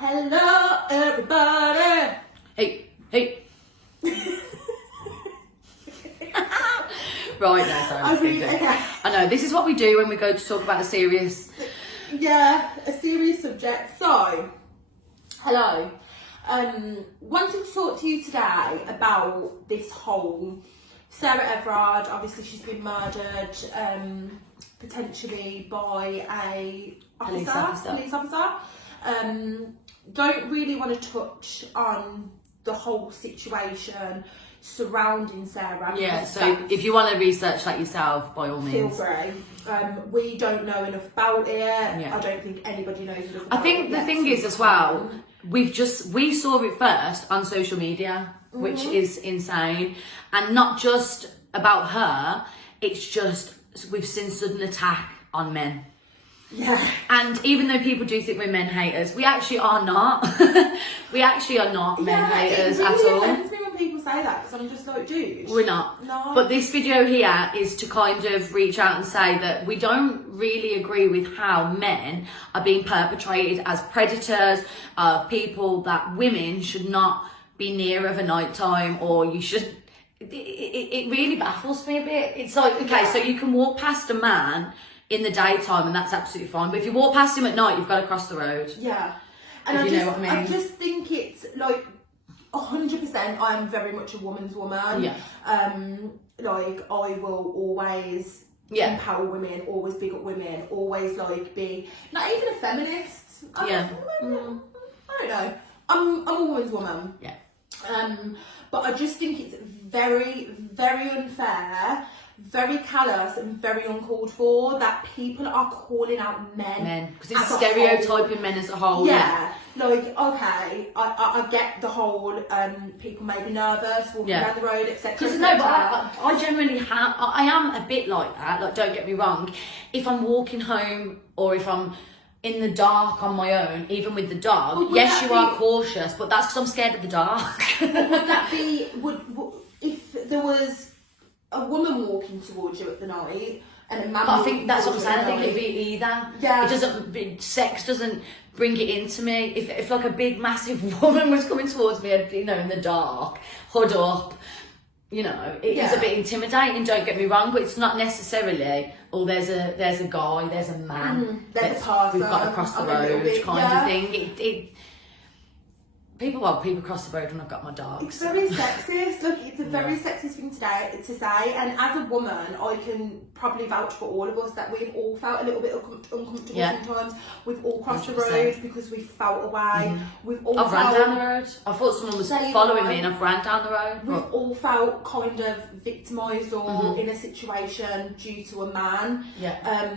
Hello, everybody. Hey. Right, no, sorry. Okay. I know, this is what we do when we go to talk about a serious... a serious subject. So, hello. Wanted to talk to you today about this whole Sarah Everard. Obviously, she's been murdered, potentially by a police officer. Don't really want to touch on the whole situation surrounding Sarah. Yeah, so if you want to research that yourself, by all means. Feel free. We don't know enough about it. Yeah. I don't think anybody knows enough about it. I think the thing is as well, we saw it first on social media, which is insane. And not just about her, it's just we've seen sudden attack on men. Yeah. And even though people do think we're men haters, we actually are not. We actually are not men haters at all. It really offends me when people say that, because I'm just like, dude. We're not. No. But this video here is to kind of reach out and say that we don't really agree with how men are being perpetrated as predators, of people that women should not be near of a night time, or you should... It really baffles me a bit. It's like, okay, so you can walk past a man in the daytime and that's absolutely fine, but if you walk past him at night, you've got to cross the road. Yeah. And if you know what I mean. I just think it's like 100%. I am very much a woman's woman. Yeah. Like I will always empower women, always big up women, always like be not even a feminist. I don't know. I'm a woman's woman. Yeah. But I just think it's very, very unfair, very callous and very uncalled for that people are calling out men. Because it's stereotyping men as a whole. Yeah. Like, okay, I get the whole people may be nervous walking down the road, etc. Because no, but I generally I am a bit like that. Like, don't get me wrong. If I'm walking home or if I'm in the dark on my own, even with the dog, yes, you are cautious, but that's because I'm scared of the dark. Would that be if there was a woman walking towards you at the night and a man? But I think that's what I'm saying. I think it'd be either. Yeah. It doesn't. Sex doesn't bring it into me. If like a big massive woman was coming towards me, you know, in the dark, hood up, you know, it is a bit intimidating. Don't get me wrong, but it's not necessarily. Oh, there's a guy, there's a man, there's a person, we've got to cross the road, kind of thing. People cross the road when I've got my dogs. It's very sexist. Look, it's a very sexist thing to say. And as a woman, I can probably vouch for all of us that we've all felt a little bit uncomfortable sometimes. We've all crossed 100%. The road because we felt away. We've all I've ran down the road. I thought someone was following me and I've ran down the road. We've all felt kind of victimised or in a situation due to a man. Yeah.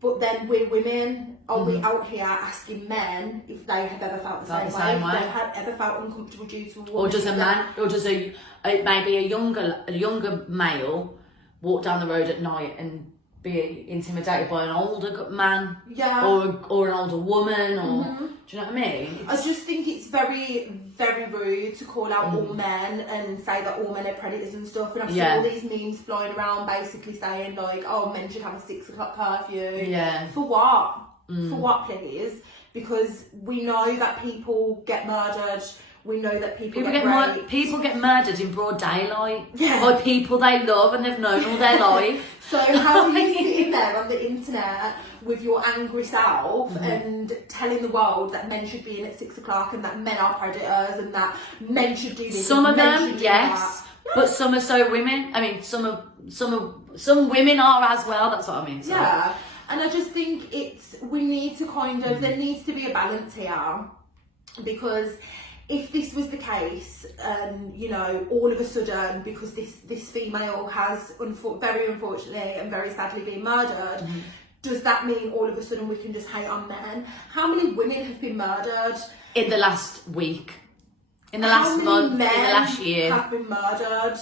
But then we're women. Are we out here asking men if they have ever felt the same way? If they have ever felt uncomfortable due to a woman? Or does a man, or does maybe a younger male walk down the road at night and be intimidated by an older man? Yeah. Or an older woman, or do you know what I mean? I just think it's very, very rude to call out all men and say that all men are predators and stuff. And I've seen all these memes flying around basically saying like, oh, men should have a 6 o'clock curfew. Yeah. For what? For what, please? Because we know that people get murdered. We know that people get raped. People get murdered in broad daylight by people they love and they've known all their life. So how are you sitting there on the internet with your angry self and telling the world that men should be in at 6 o'clock and that men are predators and that men should do this? Some of them, yes, but some are so women. I mean, some women are as well. That's what I mean. So. Yeah, and I just think we need to kind of there needs to be a balance here, because if this was the case, you know, all of a sudden, because this female has very unfortunately and very sadly been murdered, does that mean all of a sudden we can just hate on men? How many women have been murdered in the last week? In the last month? In the last year? Have been murdered?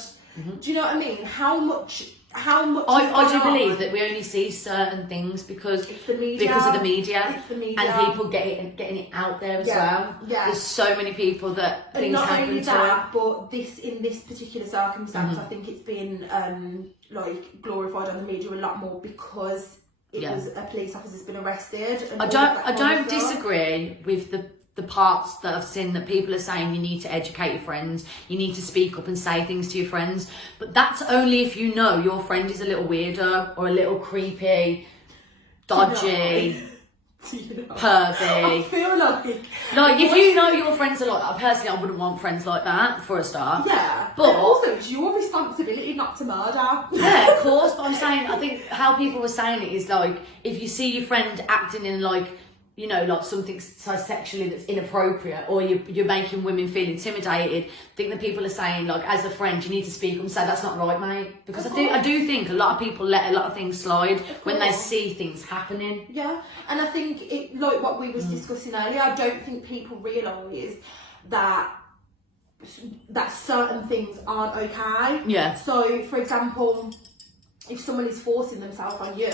Do you know what I mean? How much? I do believe that we only see certain things because it's the media. Because of the media. It's the media. And people getting it out there as well. Yeah. There's so many people that things happen to. Not only that, but in this particular circumstance, I think it's been like glorified on the media a lot more because it was a police officer's been arrested. And I don't disagree with the parts that I've seen that people are saying you need to educate your friends, you need to speak up and say things to your friends. But that's only if you know your friend is a little weirdo or a little creepy, dodgy, pervy. I feel like if you know your friends are like that, personally I wouldn't want friends like that for a start. Yeah, but also it's your responsibility not to murder. Yeah, of course, but I'm saying, I think how people were saying it is like, if you see your friend acting in like, you know, like something so sexually that's inappropriate, or you're making women feel intimidated, I think that people are saying, like, as a friend, you need to speak up and say, that's not right, mate. Because I do think a lot of people let a lot of things slide when they see things happening. Yeah, and I think, it like what we was discussing earlier, I don't think people realise that certain things aren't okay. Yeah. So, for example, if someone is forcing themselves on you,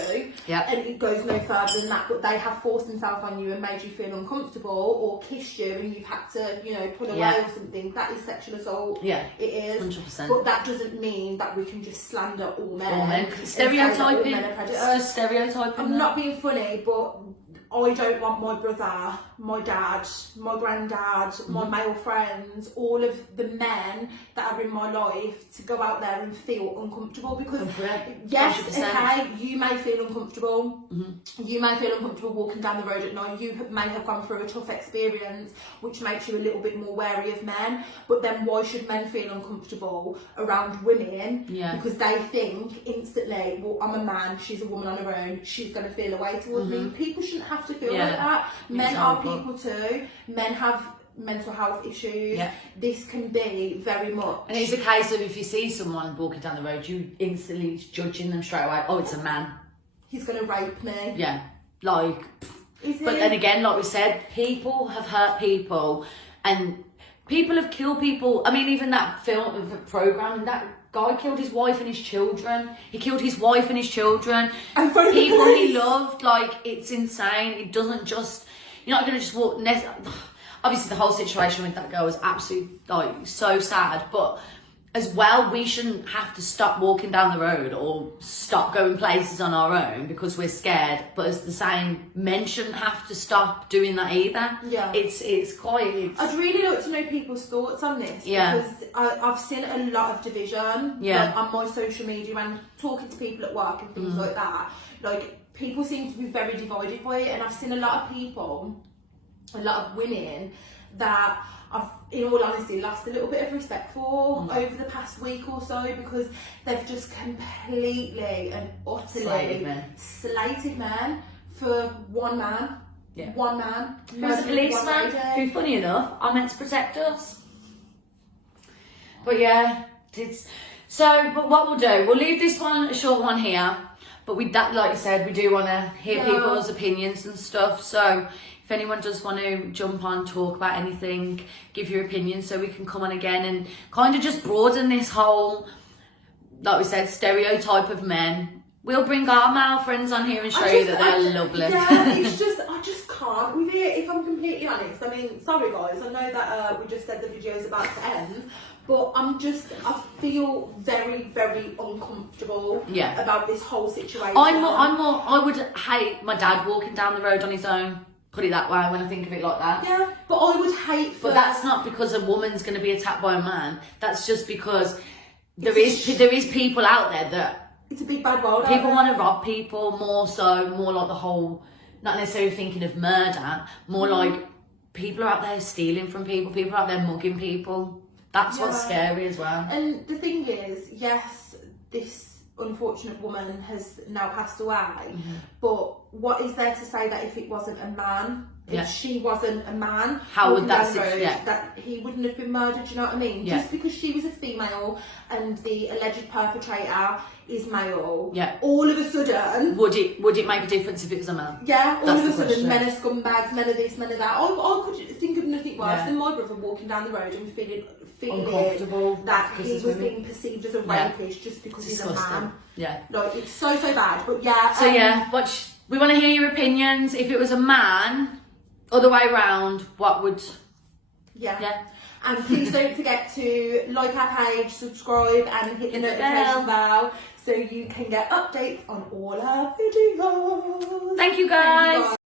and it goes no further than that, but they have forced themselves on you and made you feel uncomfortable, or kissed you and you've had to, you know, pull away or something, that is sexual assault. Yeah, it is. 100%. But that doesn't mean that we can just slander all men. All men. Stereotyping. Stereotyping. I'm not being funny, but I don't want my brother, my dad, my granddad, my male friends, all of the men that are in my life to go out there and feel uncomfortable, because yes, 100%. Okay, you may feel uncomfortable. You may feel uncomfortable walking down the road at night. You may have gone through a tough experience, which makes you a little bit more wary of men. But then why should men feel uncomfortable around women? Yeah. Because they think instantly, well, I'm a man, she's a woman on her own, she's going to feel a way towards me. People shouldn't have to feel like that. Men are people too. Men have mental health issues. Yeah. This can be very much. And it's a case of, if you see someone walking down the road, you instantly judging them straight away. Oh, it's a man. He's going to rape me. Yeah. Like, but then again, like we said, people have hurt people and people have killed people. I mean, even that film, the program, that guy killed his wife and his children. He killed his wife and his children. People he loved. Like, it's insane. It doesn't just, you're not going to just walk. Obviously, the whole situation with that girl was absolutely, like, so sad. But as well, we shouldn't have to stop walking down the road or stop going places on our own because we're scared. But as the same, men shouldn't have to stop doing that either. Yeah. It's quite... I'd really like to know people's thoughts on this. Yeah. Because I've seen a lot of division like, on my social media and talking to people at work and things like that. Like, people seem to be very divided by it. And I've seen a lot of people, a lot of women that I've, in all honesty, lost a little bit of respect for over the past week or so, because they've just completely and utterly slated men for one man. Yeah. One man. Who's a policeman who, funny enough, are meant to protect us. But yeah, but what we'll do, we'll leave this one, a short one here. But with that, like you said, we do want to hear people's opinions and stuff. So if anyone does want to jump on, talk about anything, give your opinion so we can come on again and kind of just broaden this whole, like we said, stereotype of men. We'll bring our male friends on here and show you that they're lovely. Yeah, it's just, I just can't with it, if I'm completely honest. I mean, sorry guys, I know that we just said the video's about to end, but I feel very, very uncomfortable about this whole situation. I would hate my dad walking down the road on his own. Put it that way when I think of it like that. Yeah, but I would hate for... But that's not because a woman's going to be attacked by a man. That's just because there is people out there that... It's a big bad world. People want to rob people more like the whole... Not necessarily thinking of murder, more like people are out there stealing from people. People are out there mugging people. That's what's scary as well. And the thing is, yes, this unfortunate woman has now passed away, but what is there to say that if it wasn't a man, if she wasn't a man, how would that that he wouldn't have been murdered? Do you know what I mean? Just because she was a female and the alleged perpetrator is male, all of a sudden would it make a difference if it was a man? All of a sudden men are scumbags, men are this, men are that. I could think of nothing worse than my brother walking down the road and feeling uncomfortable that he was being perceived as a rapist just because he's a man. Yeah, like, it's so bad. But we want to hear your opinions. If it was a man, other way around, what would... And please don't forget to like our page, subscribe and hit the notification bell so you can get updates on all our videos. Thank you guys.